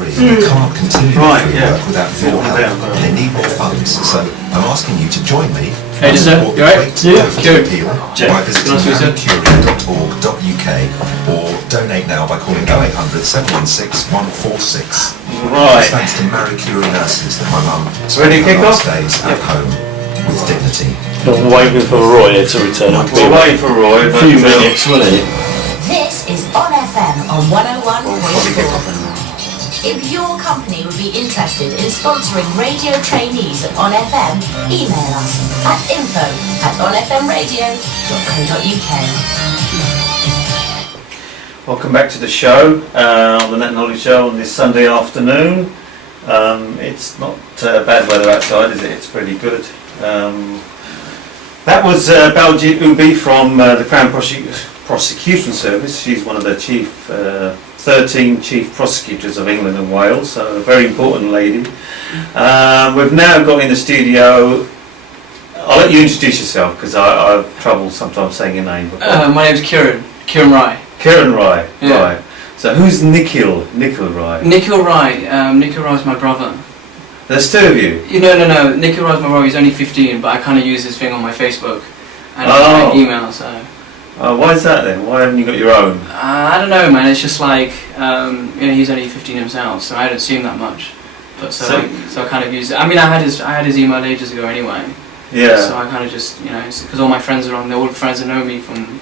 free. We can't continue Right, free yeah. work without your help. They need more funds, so I'm asking you to join me. Hey, sir, you alright? Yeah. Good. By visiting marycurie.org.uk or donate now by calling 0800 716 146. Right. Thanks to Marie Curie nurses that my mum Ready to spent kick her last off? days at home with dignity. I'm waiting for Roy to return. We're waiting for Roy. A few minutes, will he? This is On FM on Probably kick 101.4. off in If your company would be interested in sponsoring radio trainees at On FM, email us at info@onfmradio.co.uk. Welcome back to the show, on the Net Knowledge Show on this Sunday afternoon. It's not bad weather outside, is it? It's pretty good. That was Baljeet Ubi from the Crown Prosecution Service. She's one of the 13 Chief Prosecutors of England and Wales, so a very important lady. We've now got in the studio. I'll let you introduce yourself because I have trouble sometimes saying your name. My name's Kiran Rai. Kiran Rai, Yeah. right. So who's Nikhil Rai? Nikhil Rai. Nikhil Rai's my brother. There's two of you. No. Nikhil Rai's my brother. He's only 15, but I kind of use his thing on my Facebook and my email. So Why is that then? Why haven't you got your own? I don't know, man. It's just like he's only 15 himself, so I don't see him that much. But so I kind of use it. I mean, I had his email ages ago anyway. Yeah. So I kind of just because all my friends are on. They're all friends that know me from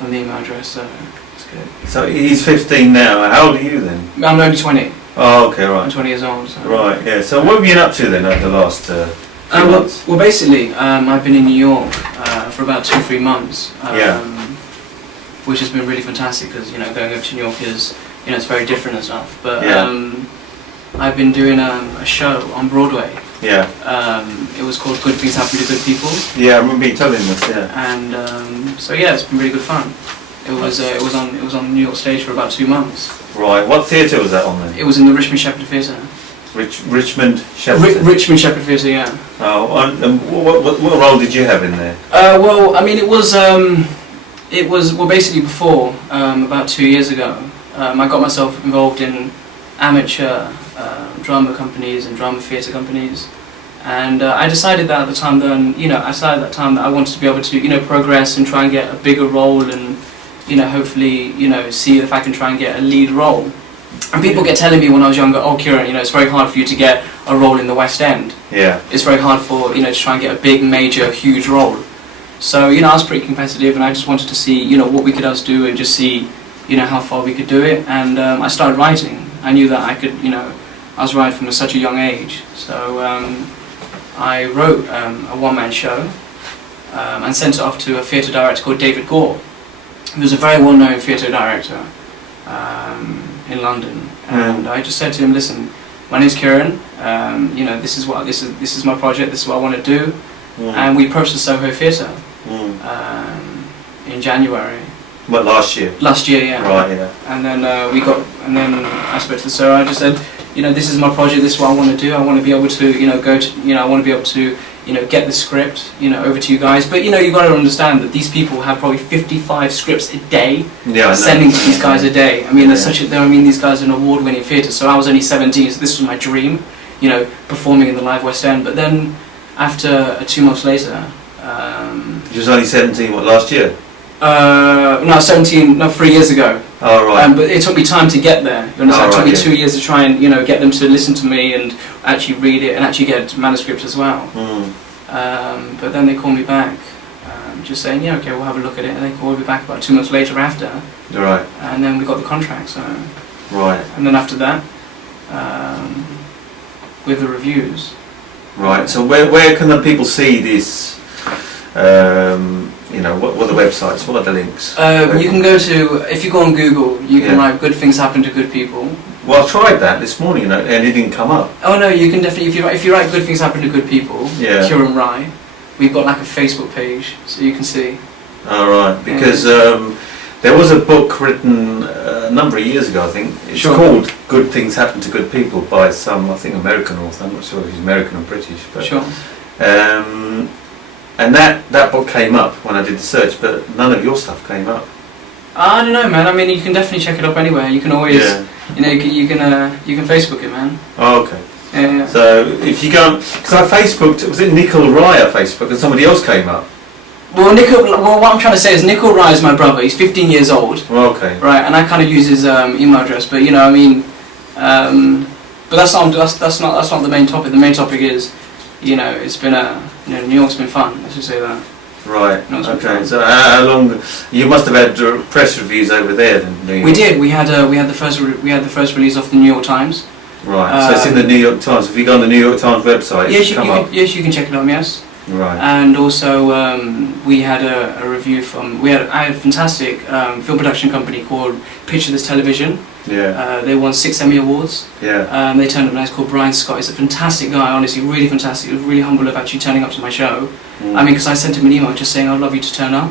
the email address. So it's good. So he's 15 now. How old are you then? I'm only 20. Oh, okay, right. I'm 20 years old. So. Right, yeah. So what have you been up to then over the last few months? Well, basically, I've been in New York for about 2-3 months. Yeah. Which has been really fantastic because going over to New York is it's very different and stuff. But Yeah. I've been doing a show on Broadway. Yeah. It was called Good Things Happen to Good People. Yeah, I remember you telling us. Yeah. And so yeah, it's been really good fun. It was on New York stage for about 2 months. Right. What theatre was that on then? It was in the Richmond Shepherd Theatre. Richmond Shepherd. Richmond Shepherd Theatre, yeah. Oh, and what role did you have in there? Well, I mean, it was basically before about 2 years ago. I got myself involved in amateur drama companies and drama theatre companies, and I decided that at the time that I wanted to be able to progress and try and get a bigger role and hopefully see if I can try and get a lead role. And people get telling me when I was younger, oh Kiran, it's very hard for you to get a role in the West End. Yeah. It's very hard for to try and get a big, major, huge role. So I was pretty competitive, and I just wanted to see what we could else do and just see how far we could do it. And I started writing. I knew that I could I was writing from such a young age. So I wrote a one-man show and sent it off to a theatre director called David Gore, who was a very well-known theatre director in London. And I just said to him, listen, my name's Kiran. This is my project. This is what I want to do. And we approached the Soho Theatre in January. What, last year? Last year, yeah. Right, yeah. And then I spoke to the Soho. I just said, this is my project. This is what I want to do. I want to be able to, go to, I want to be able to, get the script, over to you guys. But you've got to understand that these people have probably 55 scripts a day, sending to these guys a day. I mean, these guys are an award-winning theatre. So I was only 17, so this was my dream, performing in the live West End. But then, after 2 months later, You was only 17. What, last year? 17. No, 3 years ago. Oh, right. But it took me time to get there. You understand? Oh, right, it took me 2 years to try and get them to listen to me and actually read it and actually get manuscripts as well. But then they called me back, just saying, yeah, okay, we'll have a look at it. And they called me back about 2 months later after. Right. And then we got the contract. So. Right. And then after that, with the reviews. Right. So where can the people see this? What are the websites? What are the links? You can go to, if you go on Google, you can write "Good Things Happen to Good People." Well, I tried that this morning and it didn't come up. Oh no, you can definitely, if you write "Good Things Happen to Good People," Kiran Rai, we've got like a Facebook page, so you can see. Oh, right. Because there was a book written a number of years ago, I think. It's called "Good Things Happen to Good People" by some, I think, American author. I'm not sure if he's American or British, but. Sure. And that book came up when I did the search, but none of your stuff came up. I don't know, man. I mean, you can definitely check it up anywhere. You can always, Yeah. you can Facebook it, man. Oh, okay. Yeah. So if you go, because I Facebooked, was it Kiran Rai I Facebooked, and somebody else came up. Well, what I'm trying to say is Kiran Rai is my brother. He's 15 years old, Well, okay. right? And I kind of use his email address, but I mean, but that's not the main topic. The main topic is, it's been New York's been fun. Let's just say that. Right. No, it's been Okay. fun. So how long? You must have had press reviews over there, then. New York. We did. We had the first release of the New York Times. Right. So it's in the New York Times. Have you gone on the New York Times website? Yes, it's come up. you can check it out. Yes. Right. And also, we had a review from. I had a fantastic film production company called Picture This Television. Yeah. They won 6 Emmy Awards. Yeah. They turned up a nice called Brian Scott. He's a fantastic guy, honestly, really fantastic. He was really humble of actually turning up to my show. I mean, because I sent him an email just saying I'd love you to turn up,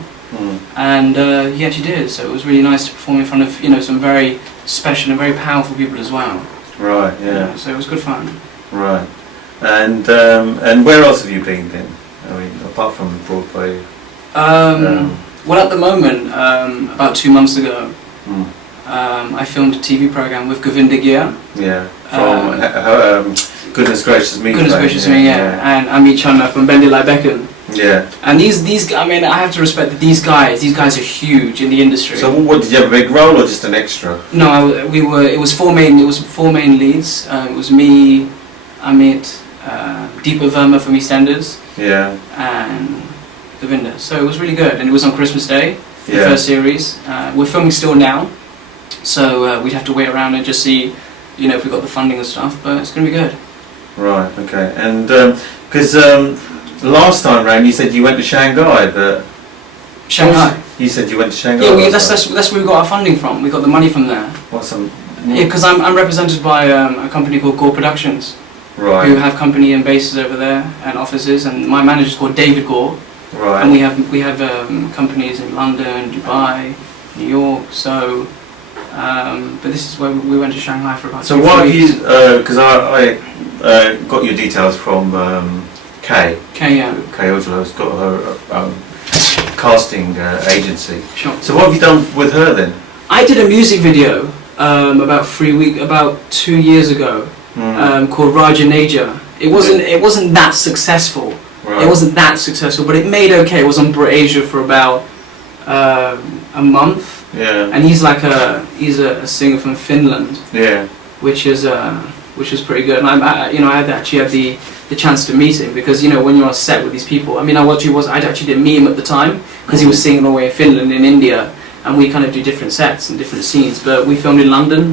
and he actually did. So it was really nice to perform in front of some very special and very powerful people as well. Right. Yeah. So it was good fun. Right. And where else have you been then? I mean, apart from Broadway. Well, at the moment, about 2 months ago, Mm. I filmed a TV program with Govinda Gier. Yeah. From Goodness Gracious Me. Goodness fame, gracious me, yeah. And Amit Chandler from Bendy Lai Beckon. Yeah. And these, I mean, I have to respect that these guys are huge in the industry. So what, did you have a big role or just an extra? No, it was four main leads. It was me, Amit, Deepa Verma from EastEnders, Yeah. and Govinda. So it was really good, and it was on Christmas Day, the Yeah. first series. We're filming still now, so we'd have to wait around and just see, if we got the funding and stuff. But it's going to be good. Right. Okay. And because last time round you said you went to Shanghai, but Shanghai. you said you went to Shanghai. Yeah, last time. that's where we got our funding from. We got the money from there. What's some? Yeah, because I'm represented by a company called Gore Productions, who Right. have company and bases over there and offices, and my manager's called David Gore, Right. and we have companies in London, Dubai, New York. So, but this is where we went to Shanghai for about. So 2-3 what have you? weeks. Because I got your details from Kay. Okay, yeah, Kay Ojala's got her casting agency. sure. So what have you done with her then? I did a music video about 2 years ago called Raja Naja. It wasn't that successful. Right. It wasn't that successful, but it made okay. It was on Asia for about a month. Yeah. And he's a singer from Finland, Yeah. which was pretty good. And I actually had the chance to meet him because when you're on set with these people. I mean, I actually didn't meet him at the time because he was singing all the way in Finland, in India, and we kind of do different sets and different scenes. But we filmed in London,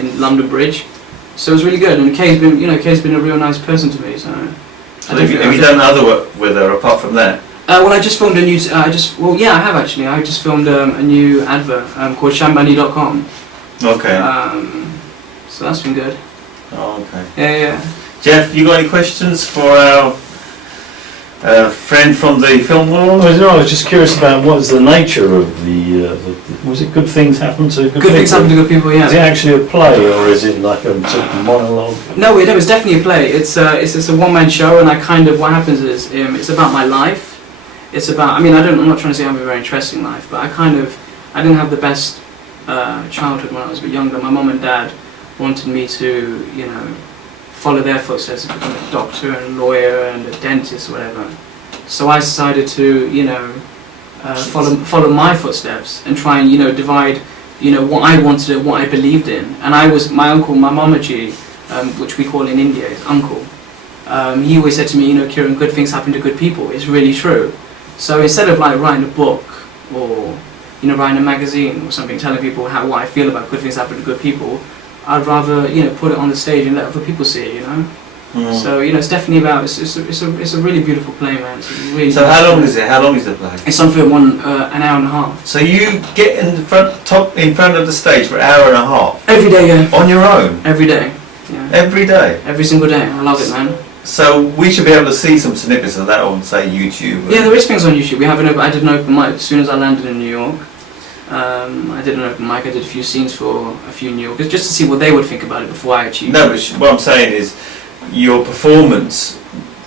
in London Bridge, so it was really good. And Kay's been a real nice person to me. So. So have you done other work with her apart from that? Well, I just filmed a new. I have actually. I just filmed a new advert called Shambani.com. Okay. So that's been good. Oh, okay. Yeah. Jeff, you got any questions for our friend from the film world? I was just curious about what is the nature of the was it Good Things Happen to Good People? Good things happen to good people. Yeah. Is it actually a play or is it like a sort of monologue? No, it's definitely a play. It's a one-man show, and what happens is it's about my life. It's about. I mean, I'm not trying to say I have a very interesting life, but I didn't have the best childhood when I was a bit younger. My mum and dad wanted me to, follow their footsteps and become a doctor and a lawyer and a dentist or whatever. So I decided to, follow my footsteps and try and, divide, what I wanted and what I believed in. And my uncle, my mamaji, which we call in India is uncle, he always said to me, Kiran, good things happen to good people. It's really true. So instead of writing a book or, writing a magazine or something telling people what I feel about good things happen to good people, I'd rather put it on the stage and let other people see it. So it's definitely about it's a really beautiful play, man. It's a really So how long is it? How long is the play? It's on for an hour and a half. So you get in front of the stage for an hour and a half Every day, yeah. on your own Every day, yeah. every day. Every single day. I love it, man. So we should be able to see some snippets of that on, say, YouTube. Yeah, there is things on YouTube. I did an open mic as soon as I landed in New York. I did an open mic. I did a few snes for a few New Yorkers just to see what they would think about it before I achieved. No, but what I'm saying is, your performance.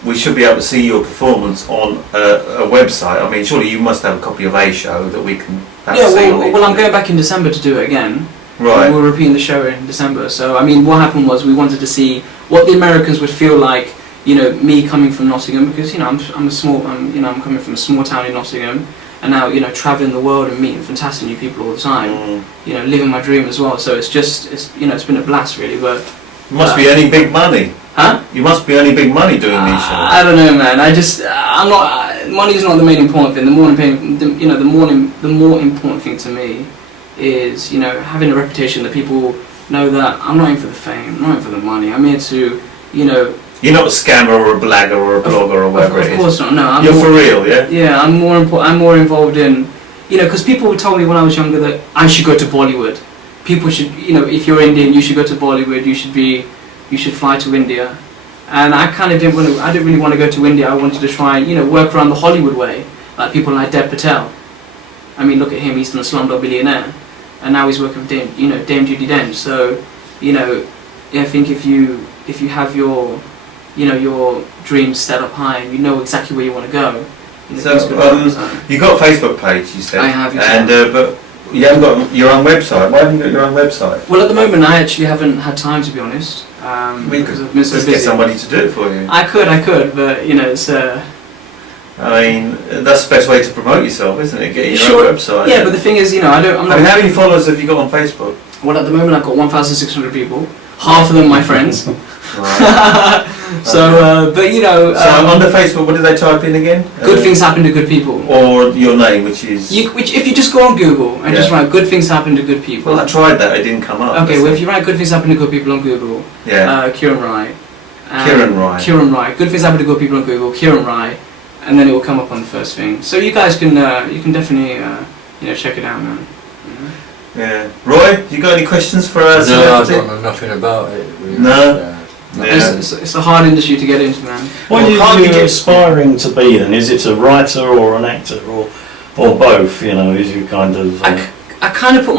We should be able to see your performance on a website. I mean, surely you must have a copy of A Show that we can that Yeah, scene? well, I'm going back in December to do it again. Right. We're repeating the show in December. So, I mean, what happened was we wanted to see what the Americans would feel like, me coming from Nottingham, because, I'm coming from a small town in Nottingham, and now, traveling the world and meeting fantastic new people all the time, living my dream as well. So it's been a blast really, but... You must be earning big money. Huh? You must be earning big money doing these shows. I don't know, man. I'm not. Money's not the main important thing. The more important thing to me is having a reputation that people know that I'm not in for the fame, I'm not in for the money. I'm here to You're not a scammer or a blagger or a blogger or whatever it is. Of course not. No. You're for real, yeah. Yeah, I'm more involved in because people told me when I was younger that I should go to Bollywood. People should if you're Indian, you should go to Bollywood. You should fly to India. And I kind of didn't really want to go to India. I wanted to try work around the Hollywood way, like people like Dev Patel. I mean, look at him, he's still a slumdog billionaire, and now he's working with Dame Judi Dench. So, I think if you have your dreams set up high and you know exactly where you want to go. So, you got a Facebook page, you said. I have, and but you haven't got your own website. Why haven't you got your own website? Well, at the moment, I actually haven't had time, to be honest. Because I've been so just busy. get somebody to do it for you. I could, but it's. I mean, that's the best way to promote yourself, isn't it? Getting your own website. Yeah, but the thing is, I'm not. I mean, how many followers have you got on Facebook? Well, at the moment, I've got 1,600 people. Half of them my friends. Right. So, but so under Facebook, what do they type in again? Good things happen to good people. Or your name, which is. Which if you just go on Google and just write "good things happen to good people." Well, I tried that; it didn't come up. Okay, well, if you write "good things happen to good people" on Google, Kiran Rai. Kiran Rai. Good things happen to good people on Google. Kiran Rai, and then it will come up on the first thing. So you guys can definitely check it out, man. Yeah. Roy, you got any questions for us? No, I don't know nothing about it. Really. No. Yeah. It's a hard industry to get into, man. What are you aspiring to be then? Is it a writer or an actor or both? Is you kind of? I kind of put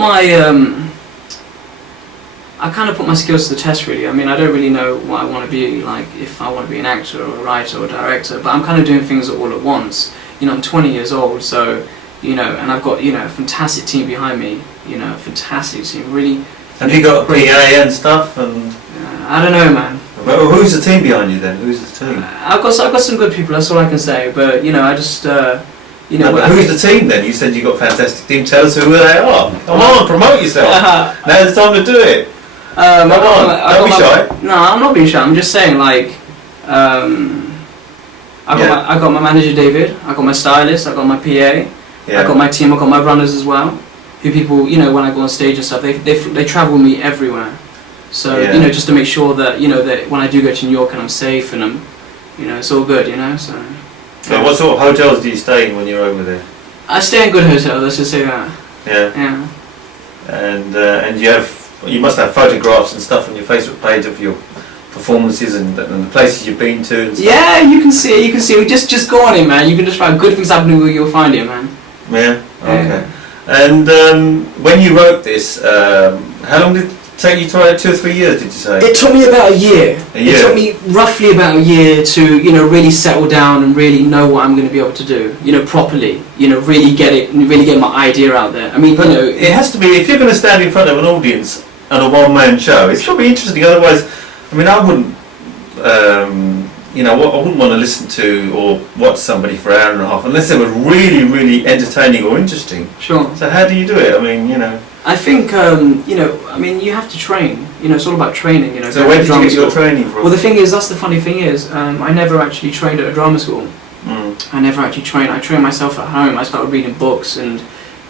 my skills to the test, really. I mean, I don't really know what I want to be, like if I want to be an actor or a writer or a director, but I'm kind of doing things all at once. I'm 20 years old, so and I've got a fantastic team behind me. A fantastic team, really. Have you got PA and stuff? And I don't know, man. Well, who's the team behind you then? Who's the team? I've got some good people. That's all I can say. But I just but who's the team then? You said you got a fantastic team. Tell us who they are. Come on, promote yourself. Now's the time to do it. Come on, don't be shy. No, I'm not being shy. I'm just saying, like, I got my manager David. I got my stylist. I got my PA. I got my team. I got my runners as well. Who people, when I go on stage and stuff, they travel with me everywhere. So just to make sure that that when I do go to New York and I'm safe and I'm, it's all good. So. So what sort of hotels do you stay in when you're over there? I stay in good hotels. Let's just say that. Yeah. Yeah. And you must have photographs and stuff on your Facebook page of your performances and the places you've been to. And stuff. Yeah, you can see it. Just go on it, man. You can just write good things happening where you'll find it, man. Yeah. Okay. Yeah. And when you wrote this, how long did it take you to write it? 2 or 3 years, did you say? It took me about a year. It took me roughly about a year to, really settle down and really know what I'm going to be able to do, properly. Really get it, and really get my idea out there. I mean, it has to be, if you're going to stand in front of an audience on a one-man show, it's got to be interesting. Otherwise, I mean, I wouldn't, I wouldn't want to listen to or watch somebody for an hour and a half unless they were really, really entertaining or interesting. Sure. So how do you do it? I mean, I think, you have to train. It's all about training, So where did you get your training from? Well, the thing is, that's the funny thing is, I never actually trained at a drama school. I never actually trained. I trained myself at home. I started reading books and,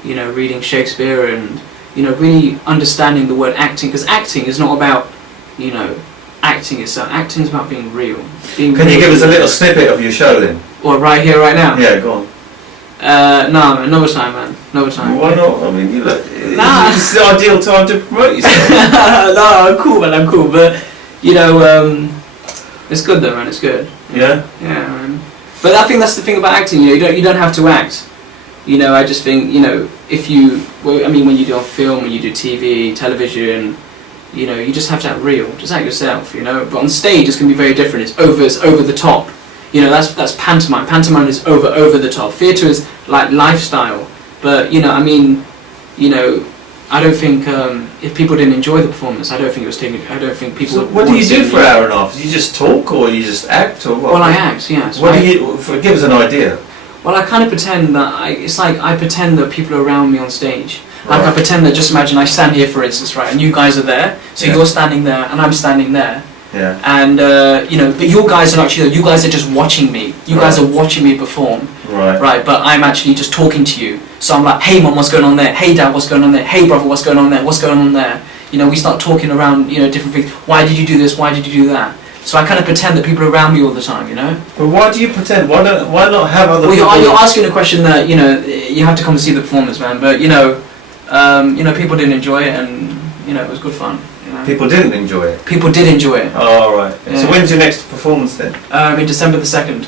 reading Shakespeare and, really understanding the word acting. Because acting is not about, acting is about being real. Can you give us a little snippet of your show then? Or right here, right now? Yeah, go on. No, man, another time, man. Another time. Why not? I mean, it's the ideal time to promote yourself. No, I'm cool, man. I'm cool, but it's good though, man. It's good. Yeah. Yeah, man. But I think that's the thing about acting. You don't have to act. I just think when you do a film, when you do TV, television, you just have to act real. Just act yourself. But on stage, it's gonna be very different. It's over the top. That's pantomime. Pantomime is over the top. Theatre is like lifestyle. But you know, I don't think if people didn't enjoy the performance, I don't think it was taken. I don't think people. So what do you do for an hour and a half? Do you just talk, or you just act, or what? Well, I act, yeah. So What do you? Give us an idea. Well, I kind of pretend that it's like I pretend that people are around me on stage. Like I Right. pretend that, just imagine I stand here, for instance, right, and you guys are there. So Yeah. you're standing there, and I'm standing there. Yeah. And you know, but you guys are actually, you guys are just watching me. You guys are watching me perform, Right. right? But I'm actually just talking to you. So I'm like, hey mom, what's going on there? Hey dad, what's going on there? Hey brother, what's going on there? What's going on there? You know, we start talking around, you know, different things. Why did you do this? Why did you do that? So I kind of pretend that people are around me all the time, you know. But why do you pretend? Why not have other Well, people? you're asking a question that, you know, you have to come and see the performance, man. But you know, people didn't enjoy it, and you know, it was good fun. You know? People didn't enjoy it. People did enjoy it. Oh, right. So Yeah. when's your next performance then? In December the 2nd.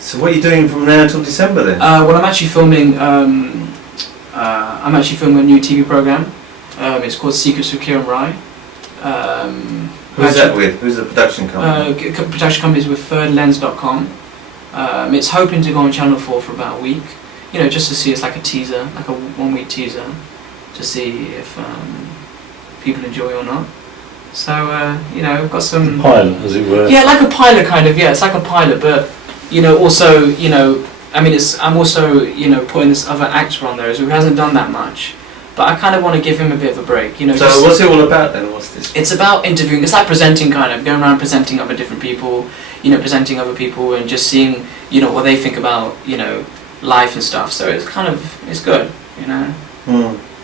So what are you doing from now until December then? Well, I'm actually filming. I'm actually filming a new TV program. It's called Secrets with Kiran Rai. Who's that with? Who's the production company? Production company is with thirdlens.com. It's hoping to go on Channel 4 for about a week. You know, just to see, it's like a teaser, like a 1 week teaser, to see if people enjoy or not. So, you know, I've got some... Pilot, as it were. Yeah, like a pilot kind of, yeah, it's like a pilot, but, you know, also, you know, I mean, I'm also, you know, putting this other actor on there who hasn't done that much. But I kind of want to give him a bit of a break, you know. So just, what's it all about then? What's this? it's about interviewing. It's like presenting, kind of going around presenting other different people, you know, presenting other people and just seeing, you know, what they think about, you know, life and stuff. So it's kind of, it's good, you know.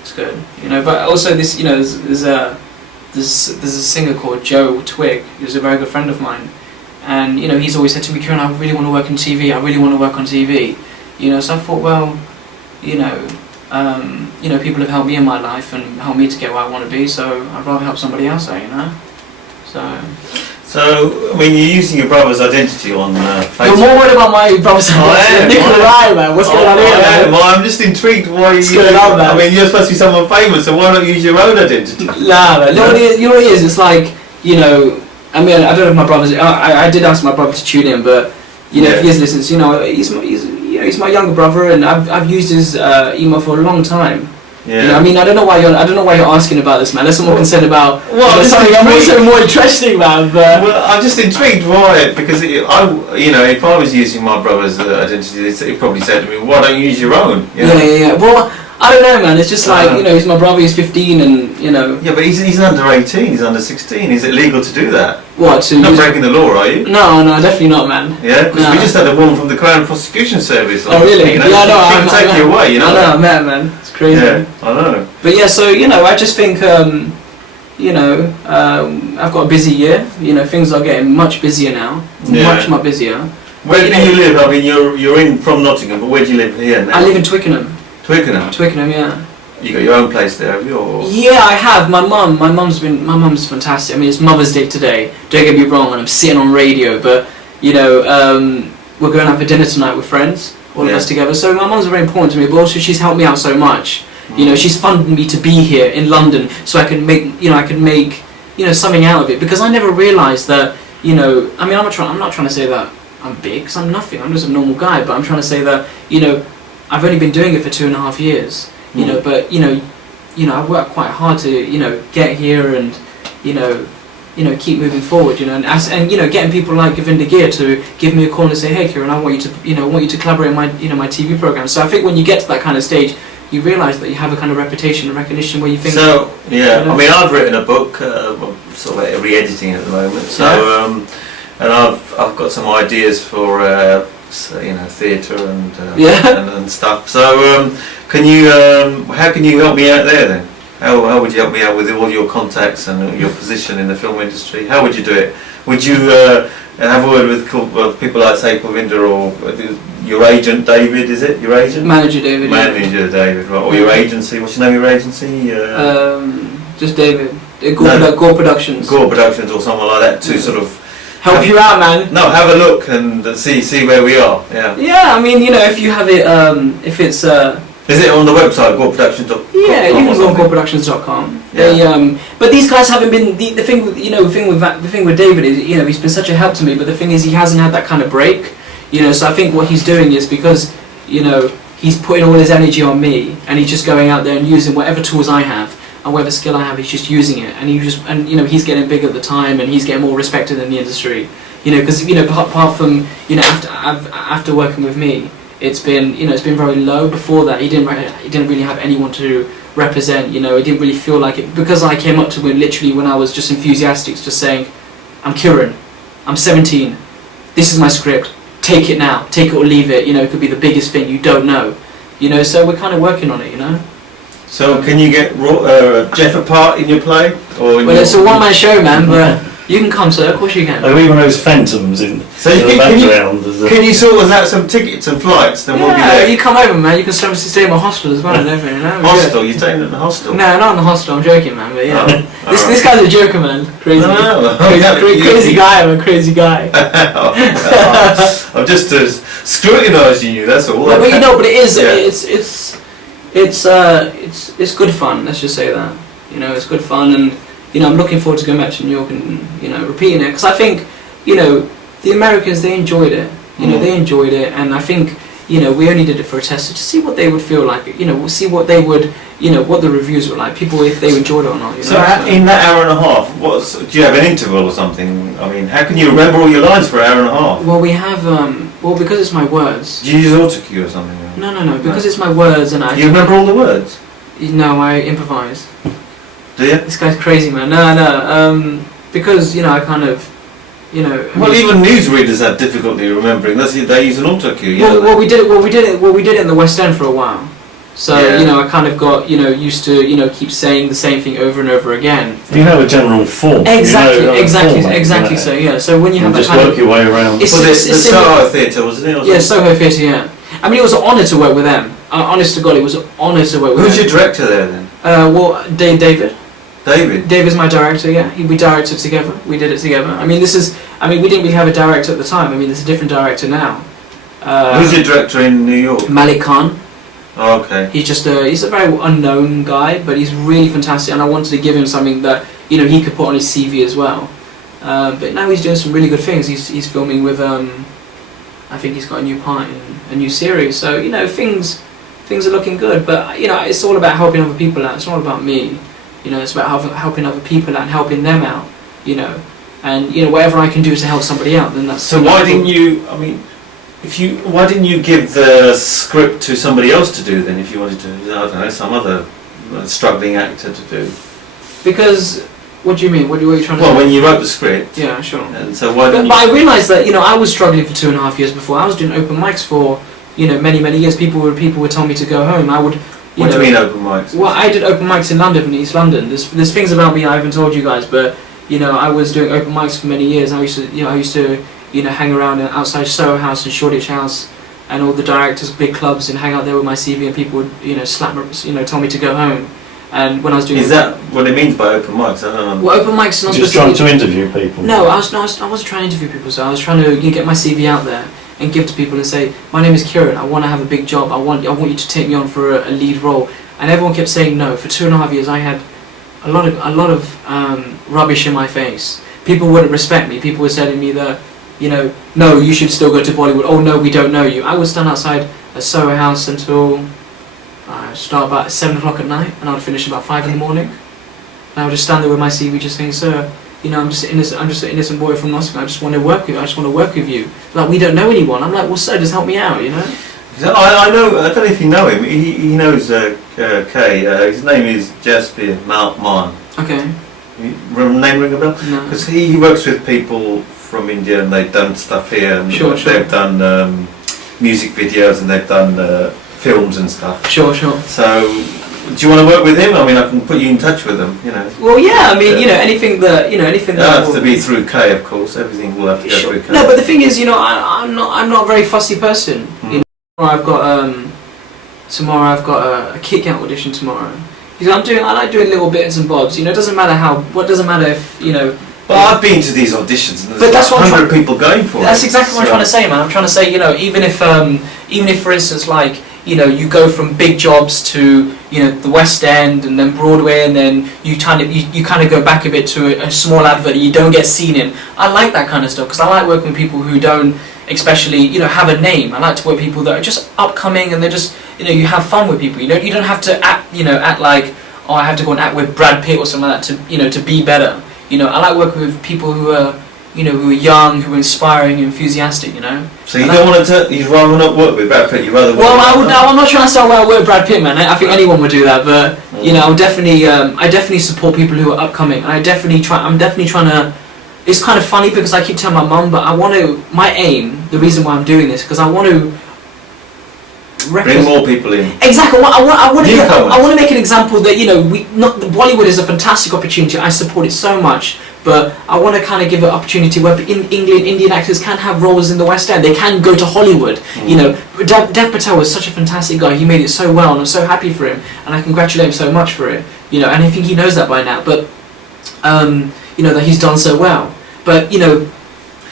It's good, you know. But also this, you know, there's a singer called Joe Twig, who's a very good friend of mine, and you know, he's always said to me, Kiran, I really want to work in TV. I really want to work on TV, you know. So I thought, well, you know, people have helped me in my life and helped me to get where I want to be, so I'd rather help somebody else out, you know. So I mean, you're using your brother's identity on Facebook. you're more worried about my brother's am, Nicola Rai, man. What's going on here, man? Well, I'm just intrigued why you. What's going on, man? I mean, you're supposed to be someone famous, so why not use your own identity? Nah, man. You know what it is? It's like, you know, I mean, I don't know if my brother's... I did ask my brother to tune in, but, you know, if he is listening, you know, he's my younger brother, and I've used his email for a long time. Yeah. You know, I mean, I don't know why you're asking about this, man. That's more concerned about Well, something I'm also more interesting, man. But Well, I'm just intrigued why, because if I was using my brother's identity, he'd probably say to me, "Why don't you use your own?" You know? yeah. Well, I don't know, man. It's just like, you know, he's my brother. He's 15, and you know. Yeah, but he's under 18. He's under 16. Is it legal to do that? What? To You're not use- breaking the law, are you? No, definitely not, man. Yeah, because No. we just had a woman from the Crown Prosecution Service. Oh, really? You know, Yeah, I know. she can take you away. You know. I know, I met, man. It's crazy. Yeah, I know. But yeah, so you know, I just think, you know, I've got a busy year. You know, things are getting much busier now. Yeah. Much busier. Where do you live? I mean, you're from Nottingham, but where do you live here now? I live in Twickenham. Twickenham. Twickenham, yeah. You got your own place there, have you? Or? Yeah, I have. My mum's fantastic. I mean, it's Mother's Day today. Don't get me wrong, and I'm sitting on radio, but you know, we're going out for dinner tonight with friends, all of Yeah. us together. So my mum's very important to me, but also she's helped me out so much. You know, she's funded me to be here in London, so I can make something out of it. Because I never realised that, you know, I mean, I'm not trying to say that I'm big, because I'm nothing. I'm just a normal guy. But I'm trying to say that, you know, I've only been doing it for 2.5 years. You know, but you know, I worked quite hard to, you know, get here and, you know, keep moving forward. You know, and you know, getting people like Govinda Gear to give me a call and say, hey, Kiran, I want you to collaborate in my, you know, my TV program. So I think when you get to that kind of stage, you realise that you have a kind of reputation and recognition where you think. So yeah, you know? I mean, I've written a book, I'm sort of re-editing at the moment. So and I've got some ideas for theatre and stuff. So can you how can you help me out there then? How would you help me out with all your contacts and your position in the film industry? How would you do it? Would you have a word with people like, say, Govinda, or your agent David? Is it your agent? Manager David. Manager David, right? Or your agency? What's the name of your agency? Just David. Gore Productions. Gore Productions or someone like that to sort of help you out, man. No, have a look and see where we are. Yeah. Yeah, I mean, you know, if you have it, if it's. Is it on the website, goreproductions.com? Yeah, you can go on goreproductions.com. Yeah. But these guys haven't been the thing with the thing with David is, you know, he's been such a help to me. But the thing is, he hasn't had that kind of break. You know, so I think what he's doing is because, you know, he's putting all his energy on me, and he's just going out there and using whatever tools I have and whatever skill I have. He's just using it, and he's getting big at the time, and he's getting more respected in the industry. Because apart from after working with me, it's been very low. Before that, he didn't really have anyone to represent. It didn't really feel like it, because I came up to him literally when I was just enthusiastic, just saying, "I'm Kiran, I'm 17. This is my script. Take it now. Take it or leave it. It could be the biggest thing. You don't know. So we're kind of working on it. So can you get Jeff apart in your play? Or Well, it's a one-man show, man. But you can come, sir. Of course you can. Oh, even those phantoms in So the background. can you sort us out some tickets and flights? Then we'll be Yeah, there. you come over, man. You can stay in my hostel as well and everything. Hostel? You're staying at the hostel? No, not in the hostel. I'm joking, man. But yeah, Oh, this guy's a joker, man. Crazy, No. crazy guy. I'm a crazy guy. I'm just scrutinising you. That's all. No, but but it is. Yeah. It's good fun. Let's just say that. It's good fun, and I'm looking forward to going back to New York and repeating it, because I think the Americans, they enjoyed it. They enjoyed it, and I think we only did it for a test to see what they would feel like. We'll see what they would what the reviews were like. People, if they enjoyed it or not. So in that hour and a half, do you have an interval or something? I mean, how can you remember all your lines for an hour and a half? Well, we have because it's my words. Do you use autocue or something? No, because it's my words, and Do you remember all the words? No, I improvise. Do you? This guy's crazy, man. No, because I kind of, Well, even newsreaders have difficulty remembering. They use an autocue. Well, we did it in the West End for a while. So Yeah. I kind of got used to keep saying the same thing over and over again. You know a general form. Exactly. So yeah. So when you have that just kind work of, your way around. It's- the it's Soho Theatre, wasn't it? Or yeah, something? Soho Theatre. Yeah. I mean, it was an honour to work with them. Honest to God, it was an honour to work with Who's them. your director there then? David. David. David's my director, yeah. We directed together. We did it together. I mean, we didn't really have a director at the time. I mean, there's a different director now. Who's your director in New York? Malik Khan. Oh, okay. He's a very unknown guy, but he's really fantastic, and I wanted to give him something that he could put on his CV as well. But now he's doing some really good things. He's filming with I think he's got a new part in a new series. So things are looking good. But it's all about helping other people out. It's not about me. It's about helping other people out and helping them out. And whatever I can do to help somebody out, then that's. So why didn't you? I mean, why didn't you give the script to somebody else to do then? If you wanted to, I don't know, some other struggling actor to do. Because what do you mean? What are you trying to? Well, say? when you wrote the script. Yeah, sure. And so why didn't But I realised that I was struggling for 2.5 years before. I was doing open mics for many years. People would tell me to go home. I would. What do you mean open mics? Well, I did open mics in London, in East London. There's things about me I haven't told you guys, but I was doing open mics for many years. I used to hang around outside Soho House and Shoreditch House, and all the directors, big clubs, and hang out there with my CV, and people would slap tell me to go home. And when I was doing Is that what it means by open mics? I don't know. well, open mics are not Just supposed trying to interview people. No, I wasn't trying to interview people. So I was trying to get my CV out there and give to people and say, my name is Kiran. I want to have a big job. I want you to take me on for a lead role. And everyone kept saying no. For 2.5 years, I had a lot of rubbish in my face. People wouldn't respect me. People were telling me that, no, you should still go to Bollywood. Oh no, we don't know you. I would stand outside a Soho House until start about 7 o'clock at night, and I would finish about 5 in the morning. And I would just stand there with my CV, just saying, sir, I'm just an innocent boy from Nottingham. I just want to work with you. Like, we don't know anyone. I'm like, well, sir, just help me out, I know. I don't know if you know him. He knows Kay. His name is Jasper Malman. Okay. Name ring a bell? No. Because he works with people from India, and they've done stuff here. And Sure. They've done music videos, and they've done films and stuff. Sure. So, do you want to work with him? I mean, I can put you in touch with him. Well, yeah. I mean, anything that It'll have to be through Kay, of course. Everything will have to go Sure. through Kay. No, but the thing is, I'm not a very fussy person. Tomorrow I've got a kick out audition tomorrow. I like doing little bits and bobs. It doesn't matter if But I've been to these auditions, and But there's that's what I'm 100 people going for it. That's exactly what I'm So- trying to say, man. I'm trying to say, even if for instance, like, you go from big jobs to, the West End and then Broadway, and then you kind of go back a bit to a small advert that you don't get seen in. I like that kind of stuff, because I like working with people who don't, especially, have a name. I like to work with people that are just upcoming, and they're just, you have fun with people. You don't have to act like, oh, I have to go and act with Brad Pitt or something like that to be better. I like working with people who are young, who are inspiring, enthusiastic. So you don't want to? You'd rather not work with Brad Pitt. You rather. Well, I'm not trying to say I work with Brad Pitt, man. I think anyone would do that, but I definitely support people who are upcoming, and I'm definitely trying to. It's kind of funny because I keep telling my mum, but my aim, the reason why I'm doing this, because I want to bring more people in. Exactly. I want to make an example that Bollywood is a fantastic opportunity. I support it so much, but I want to kind of give an opportunity where Indian actors can have roles in the West End. They can go to Hollywood. Dev Patel was such a fantastic guy. He made it so well, and I'm so happy for him, and I congratulate him so much for it. And I think he knows that by now. But that he's done so well. But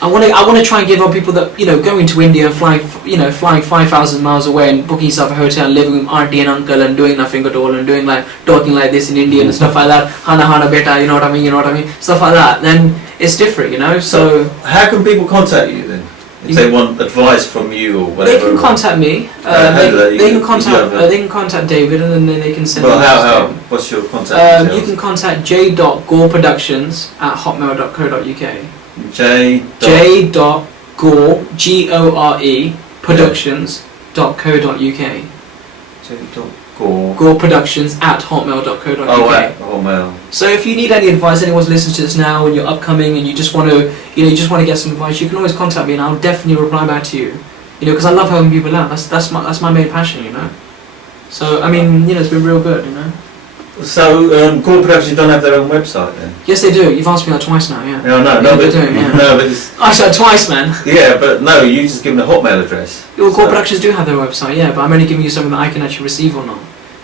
I want to try and give other people that going to India, flying 5,000 miles away and booking yourself a hotel, and living with auntie and uncle and doing nothing at all and doing talking like this in Indian and stuff like that. Hana beta, you know what I mean? Stuff like that. Then it's different, So how can people contact you then? If they want advice from you or whatever. They can contact me. They can contact David, and then they can send. Well, how? What's your contact details? You can contact j.goreproductions@hotmail.co.uk. J.Gore G-O-R-E productions.co.uk. goreproductions@hotmail.co.uk. Oh, at Hotmail. So if you need any advice, anyone's listening to this now and you're upcoming and you just want to get some advice, you can always contact me and I'll definitely reply back to you. Because I love helping people out. That's my main passion, So it's been real good, So Gore Productions don't have their own website then? Yes, they do. You've asked me that twice now, yeah. No, they do, yeah. No, but it's, I said twice, man. yeah, but no, you just give them a Hotmail address. Well, Gore Productions do have their website, yeah, but I'm only giving you something that I can actually receive or not.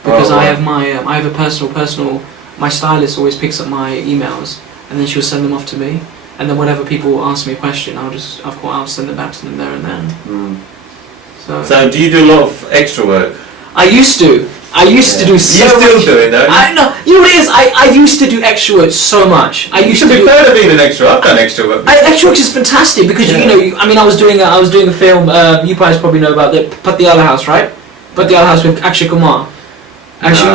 Because I have I have a personal, my stylist always picks up my emails and then she'll send them off to me. And then whenever people ask me a question, I'll send it back to them there and then. So do you do a lot of extra work? I used to do so much. You still do it, though? No, you know what it is? I used to do extra work so much. I used to be proud of being an extra. I've done extra work. Extra work is fantastic because I was doing a film. You guys probably know about the Patiala House, right? Patiala House with Akshay Kumar. Actually,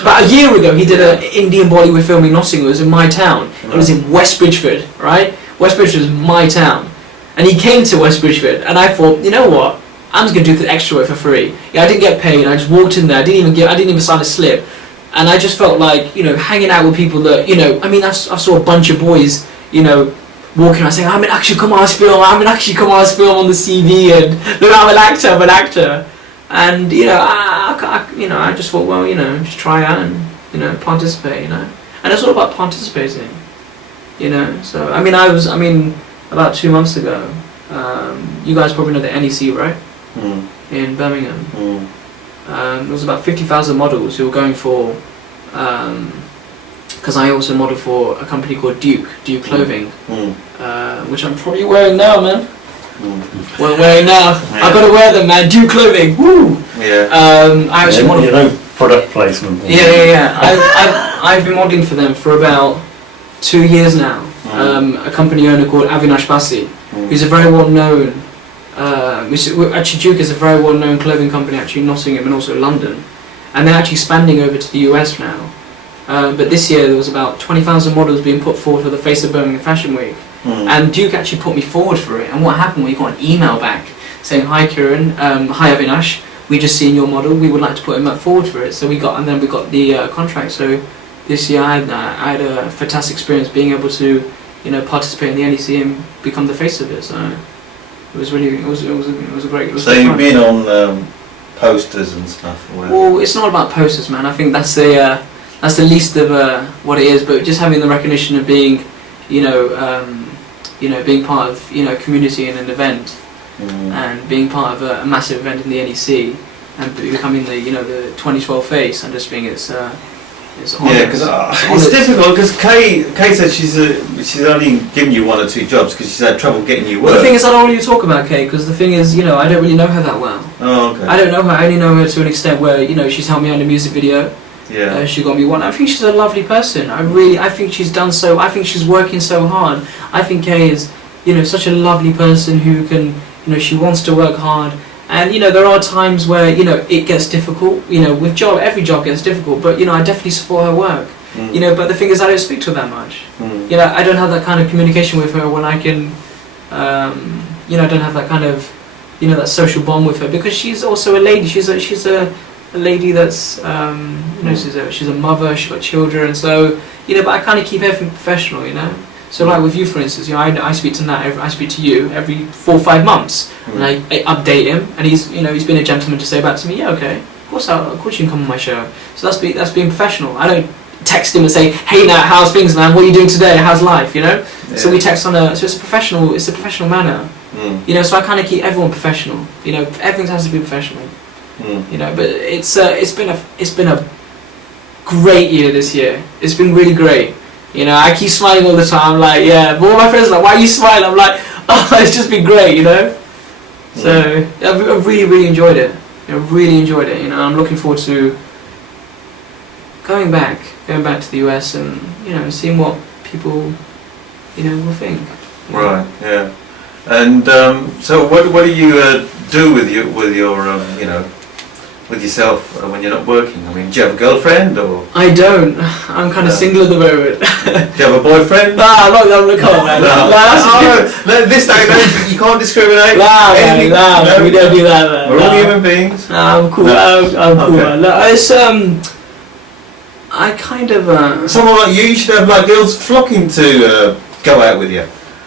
about a year ago, he did an Indian Bollywood film in Nottingham. It was in my town. It was in West Bridgford, right? West Bridgford is my town, and he came to West Bridgford, and I thought, you know what? I'm just gonna do the extra work for free. Yeah, I didn't get paid. I just walked in there. I didn't even sign a slip, and I just felt like hanging out with people that I saw a bunch of boys walking around saying I'm in Akshay Kumar's film. I'm in Akshay Kumar's film on the CV, and look, I'm an actor. And I just thought, well, just try out and participate, and it's all about participating, So about 2 months ago, you guys probably know the NEC, right? In Birmingham. There was about 50,000 models who were going for, because I also model for a company called Duke Clothing, which I'm probably wearing now, man. Well, wearing now. I've got to wear them, man. Duke Clothing. Woo! Yeah. I actually model. Product placement. Yeah. I've been modeling for them for about 2 years now. A company owner called Avinash Basi, who's a very well known. Actually, Duke is a very well known clothing company, actually in Nottingham and also London, and they're actually expanding over to the US now. But this year there was about 20,000 models being put forward for the Face of Birmingham Fashion Week. And Duke actually put me forward for it, and what happened, we got an email back saying, hi Kiran, hi Avinash, we just seen your model, we would like to put him forward for it. So we got the contract. So this year I had a fantastic experience being able to participate in the NEC and become the face of it. So it was really, it was a great. So you've been on posters and stuff. Well, it's not about posters, man. I think that's the least of what it is, but just having the recognition of being being part of community in an event, and being part of a massive event in the NEC, and becoming the the 2012 face. I just think it's because it's difficult. Because Kay said she's only given you 1 or 2 jobs because she's had trouble getting you work. Well, the thing is, I don't really talk about Kay because the thing is, I don't really know her that well. Oh, okay. I don't know her. I only know her to an extent where she's helped me on a music video. Yeah. She got me one. I think she's a lovely person. I think she's done so. I think she's working so hard. I think Kay is, such a lovely person who can, she wants to work hard, And there are times where it gets difficult. With every job gets difficult. But I definitely support her work. But the thing is, I don't speak to her that much. I don't have that kind of communication with her when I can. I don't have that kind of, that social bond with her, because she's also a lady. She's a lady that's she's a mother. She's got children. So but I kind of keep everything professional. So like with you, for instance, I speak to Nat. I speak to you every 4 or 5 months, and I update him, and he's been a gentleman to say back to me, yeah, okay, of course you can come on my show. So that's being professional. I don't text him and say, hey Nat, how's things, man? What are you doing today? How's life? Yeah. So we text so it's a professional manner. So I kind of keep everyone professional. Everything has to be professional. But it's been a great year this year. It's been really great. I keep smiling all the time. I'm like, yeah. But all my friends are like, why are you smiling? I'm like, oh, it's just been great. So I've really, really enjoyed it. Really enjoyed it. I'm looking forward to going back to the US and seeing what people will think. Right. Yeah. And so what do you do with your with yourself when you're not working? I mean, do you have a girlfriend or? I don't. I'm kind of single at the moment. Do you have a boyfriend? Nah, I'm not gonna come on, man. No, this day, you can't discriminate. Nah, we don't do that, man. We're all human beings. Nah, I'm cool. I'm cool, man. No, it's I kind of. Someone like you should have like girls flocking to go out with you.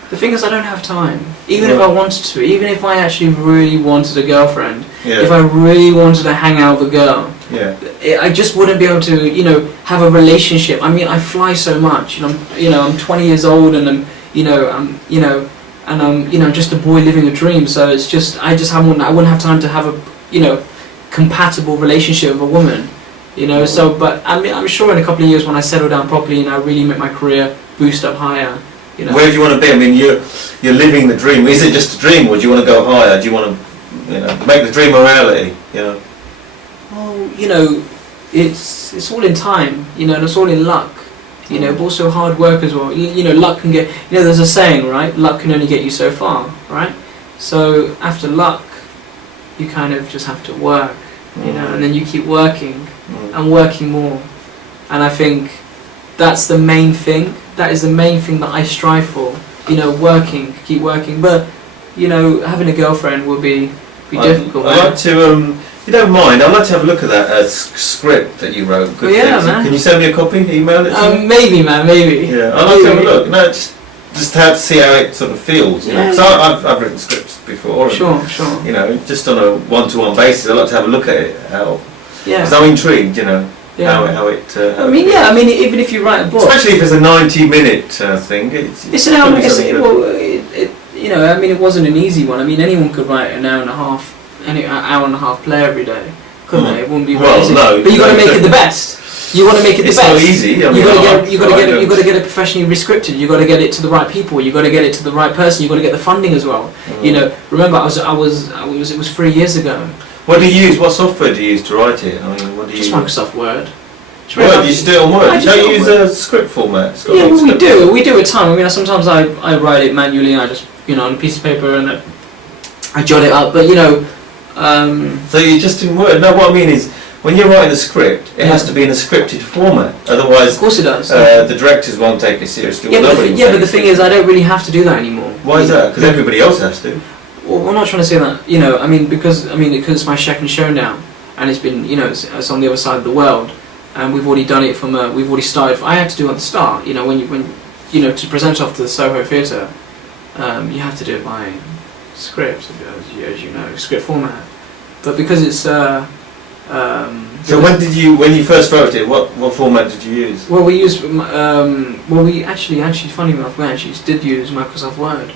The thing is, I don't have time. Even if I wanted to, even if I actually really wanted a girlfriend, if I really wanted to hang out with a girl, I just wouldn't be able to, have a relationship. I mean, I fly so much, and I'm 20 years old, and I'm just a boy living a dream. So it's just, I wouldn't have time to have a, compatible relationship with a woman, So, but I mean, I'm sure in a couple of years when I settle down properly and I really make my career boost up higher. Where do you want to be? I mean, you're living the dream. Is it just a dream, or do you want to go higher? Do you want to, make the dream a reality? Well, it's all in time, and it's all in luck, but also hard work as well. Luck can get, there's a saying, right? Luck can only get you so far, right? So after luck, you kind of just have to work, and then you keep working and working more, and I think that's the main thing. That is the main thing that I strive for. Keep working. But having a girlfriend will be difficult. I'd like to, if you don't mind, I'd like to have a look at that script that you wrote. Good yeah, man. Can you send me a copy? Email it to me? Maybe, man. Maybe. Yeah, I'd like to have a look. No, just to see how it sort of feels. Because I've written scripts before. Sure. Just on a one-to-one basis. I'd like to have a look at it. Because I'm intrigued. How it. I mean, even if you write a book, especially if it's a 90-minute thing, it's an hour. It wasn't an easy one. I mean, anyone could write an hour and a half play every day, couldn't they? It wouldn't be easy. No, but you got to make it the best. You want to make it the best. It's not easy. I mean, you got to get it professionally rescripted. You got to get it to the right people. You got to get it to the right person. You got to get the funding as well. Remember, it was 3 years ago. What do you use? What software do you use to write it? I mean, what do you use? Just Microsoft Word. Word? You still on Word? You don't use a script format? Yeah, well, we do at time. I mean, sometimes I write it manually, and I just, on a piece of paper, and I jot it up. But so you're just in Word? No, what I mean is, when you're writing a script, it has to be in a scripted format. Otherwise, of course it does. The directors won't take it seriously. But the thing is, I don't really have to do that anymore. Why is that? Because everybody else has to. Well, I'm not trying to say that. Because it's my second show now, and it's been, it's on the other side of the world. And we've already done it we've already started. I had to do it at the start. When to present off to the Soho Theatre, you have to do it by script, as you know, script format. But because it's so when you first wrote it, what format did you use? Well, we used we actually funny enough, we actually did use Microsoft Word.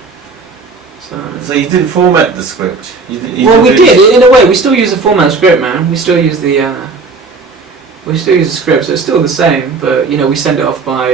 So you didn't format the script. We did in a way. We still use the format script, man. We still use the script, so it's still the same. But we send it off by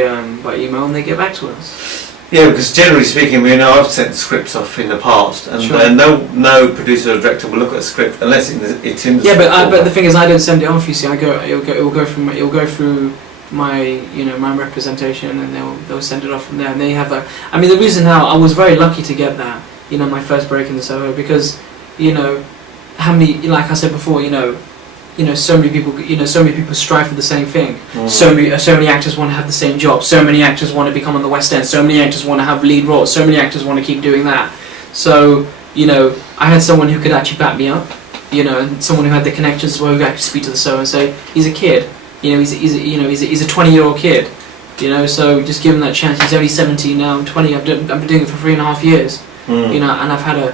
email, and they get back to us. Yeah, because generally speaking, I've sent scripts off in the past, and no producer or director will look at a script unless it's in the. Yeah, but the thing is, I don't send it off. You see, it will go through my my representation, and they'll send it off from there, and they have that. I mean, the reason how I was very lucky to get that, my first break in the Soho, because how many, like I said before, so many people strive for the same thing. So many actors want to have the same job. So many actors want to become on the West End. So many actors want to have lead roles. So many actors want to keep doing that. So I had someone who could actually back me up. And someone who had the connections as well, who could actually speak to the show and say, he's a kid. He's a 20-year-old kid. So just give him that chance. He's only 17 now. I'm 20. I've been doing it for 3.5 years. And I've had a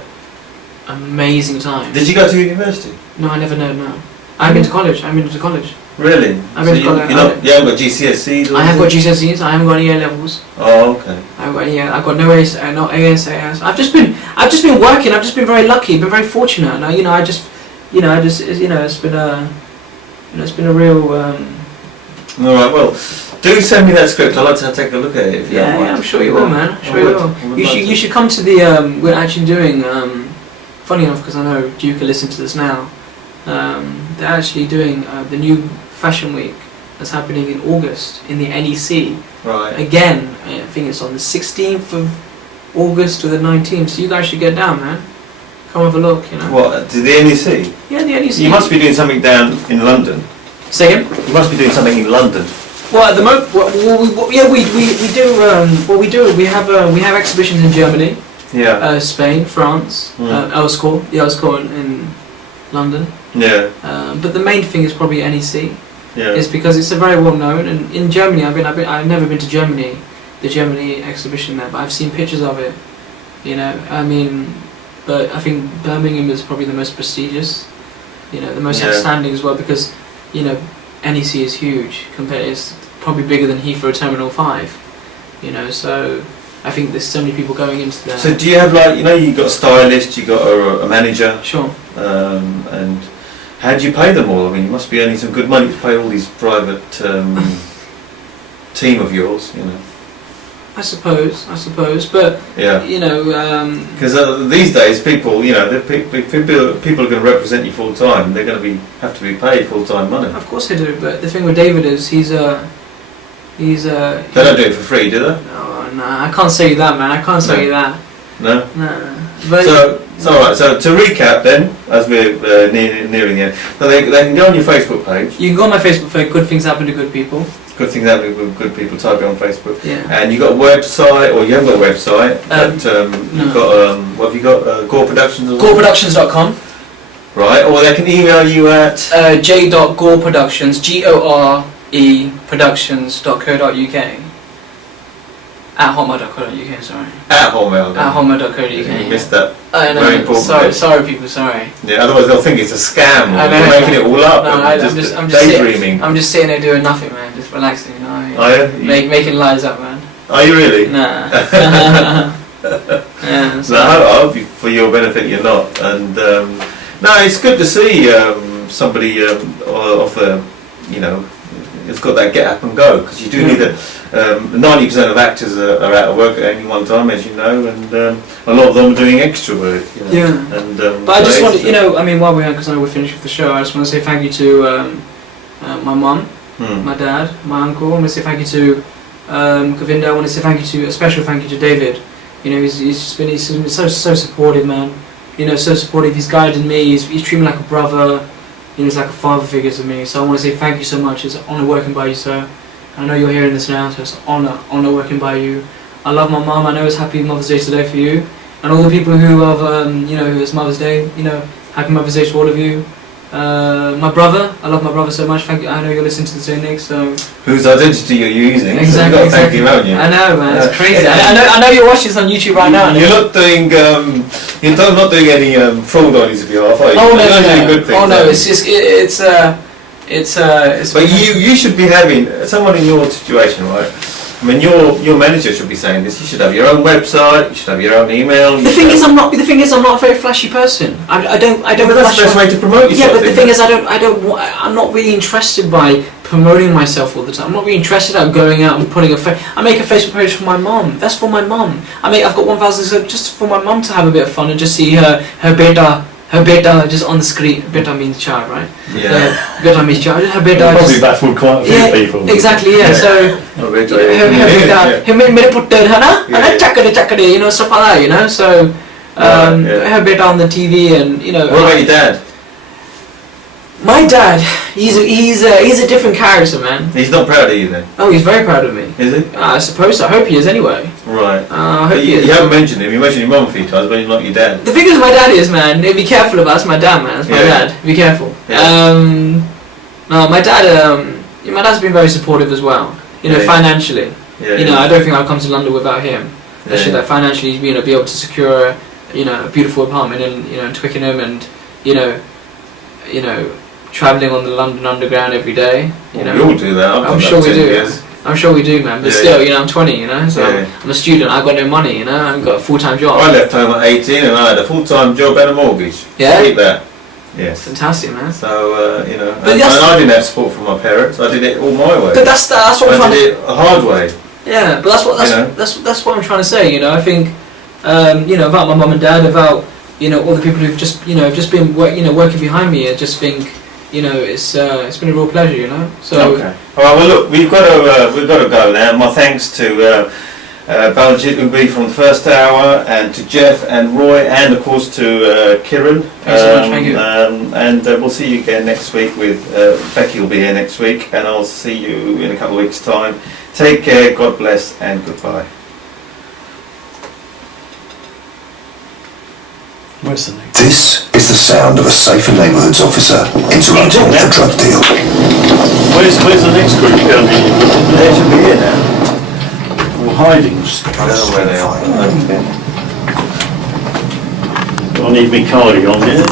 amazing time. Did you go to university? No, I never know. No, I've been to college. Really? I've been to college. You haven't got GCSEs? I have got GCSEs. I haven't got any A levels. Oh, okay. I've got no ASAS. I've just been working. I've just been very lucky. Been very fortunate. And it's been a real. All right. Well, do send me that script. I'd like to take a look at it. If you don't mind. I'm sure you will, man. I'm sure you will. You should come to the. We're actually doing. Funny enough, because I know Duke will listen to this now. They're actually doing the new Fashion Week that's happening in August in the NEC. Right. Again, I think it's on the 16th of August to the 19th. So you guys should get down, man. Come have a look. What? To the NEC? Yeah, the NEC. You must be doing something down in London. Say again? You must be doing something in London. Well, at the moment, we do. We have exhibitions in Germany, Spain, France, the Earls Court in London. Yeah. But the main thing is probably NEC. Yeah. Is because it's a very well known, and in Germany, I've never been to Germany, the Germany exhibition there, but I've seen pictures of it. But I think Birmingham is probably the most prestigious, the most outstanding as well, because NEC is huge it's probably bigger than Heathrow Terminal 5, so I think there's so many people going into there. So do you have you've got a stylist, you've got a manager? Sure. And how do you pay them all? I mean, you must be earning some good money to pay all these private team of yours, I suppose, but because these days people, people are going to represent you full time. They're going to have to be paid full time money. Of course they do, but the thing with David is he's They don't do it for free, do they? No, I can't say you that, man. I can't say you that. No. No. But So all right. So to recap, then, as we're nearing the end, so they can go on your Facebook page. You can go on my Facebook page. Good things happen to good people. Good things happening with good people. Type it on Facebook. Yeah. And you got a website, or you haven't got a website, but you've got what have you got? Gore Productions. Goreproductions.com. Right. Or they can email you at j.goreproductions GORE productions.co.uk. At hotmail.co.uk, sorry. At Hotmail. At hotmail.co.uk. You missed that. I know. Very important. Sorry, people. Sorry. Yeah. Otherwise, they'll think it's a scam. Or I know. you're making it all up. No, I'm just daydreaming. I'm just sitting there doing nothing, man. Just relaxing, Are you? Making lies up, man. Are you really? Nah. Yeah. So I hope for your benefit you're not. And no, it's good to see somebody of the, has got that get up and go, because you do need that. 90% of actors are out of work at any one time, as you know, and a lot of them are doing extra work. Yeah. And but I just want to, while we're here, because I know we're finished with the show, I just want to say thank you to my mum, my dad, my uncle. I want to say thank you to Govinda. I want to say a special thank you to David. He's been so supportive, man. So supportive. He's guided me. He's treated me like a brother. He's like a father figure to me. So I want to say thank you so much. It's an honour working by you, sir. I know you're hearing this now, so it's an honour working by you. I love my mum. I know it's Happy Mother's Day today for you, and all the people who have, who it's Mother's Day. Happy Mother's Day to all of you. My brother, I love my brother so much. Thank you. I know you're listening to the same, Nick. So whose identity you're using? Exactly. So you've got to thank him, haven't you? I know, man. It's crazy. I know you're watching this on YouTube right now. You're not doing. You're not doing any fraud on his behalf, are you? Oh no, no. Good things, it's just it's. But you should be having someone in your situation, right? I mean, your manager should be saying this. You should have your own website. You should have your own email. The thing is, I'm not a very flashy person. I don't. But that's the best way to promote yourself. Yeah, but the thing is, I'm not really interested by promoting myself all the time. I'm not really interested in going out and putting I make a Facebook page for my mum. That's for my mum. I've got 1,000 just for my mum to have a bit of fun and just see her beta just on the screen. Beta means child, right? Yeah. Beta means child. Her beta probably baffled quite a few people. Exactly. Yeah. So her beta, mere putter, stuff like that. So her beta on the TV, and What about your dad? My dad, he's a different character, man. He's not proud of you then, Oh, he's very proud of me. is he? I suppose so. I hope he is anyway. Right. I hope he You is. haven't mentioned him. You mentioned your mum a few times, but you're not your dad. The thing is, my dad is, man. Be careful about. That's my dad, man. That's my Yeah. dad. Be careful. Yeah. No, my dad. My dad's been very supportive as well. You know, Yeah. financially. Yeah. You know, I don't think I'd come to London without him. I should that financially, you know, be able to secure, you know, a beautiful apartment in, you know, in Twickenham, and you know, travelling on the London Underground every day. You know, we all do that. I've I'm done sure that we 10 do. years. I'm sure we do, man. But Yeah, still, yeah. you know, I'm 20. You know, so Yeah. I'm a student. I've got no money. You know, I haven't got a full-time job. I left home at 18 and I had a full-time job and a mortgage. Yeah? Keep that. Yes. Fantastic, man. So, you know, But and that's- I didn't have support from my parents. I did it all my way. But that's what I'm I trying did to. it a hard way. Yeah, but that's You know? that's what I'm trying to say. You know, I think, you know, about my mum and dad, about, you know, all the people who've just, you know, just been working behind me. I just think, you know, it's been a real pleasure. You know. So. Okay. All right. Well, look, we've got to go now. My thanks to Baljit Ubi from the first hour, and to Jeff and Roy, and of course to Kiran. Thanks so much, thank you. And we'll see you again next week with Becky will be here next week, and I'll see you in a couple of weeks' time. Take care. God bless, and goodbye. Where's the next? This is the sound of a safer neighbourhoods officer interrupting a drug deal. Where's the next group going in? They should be here now. Or hiding? I don't know where they are. Do I need my cardi on here?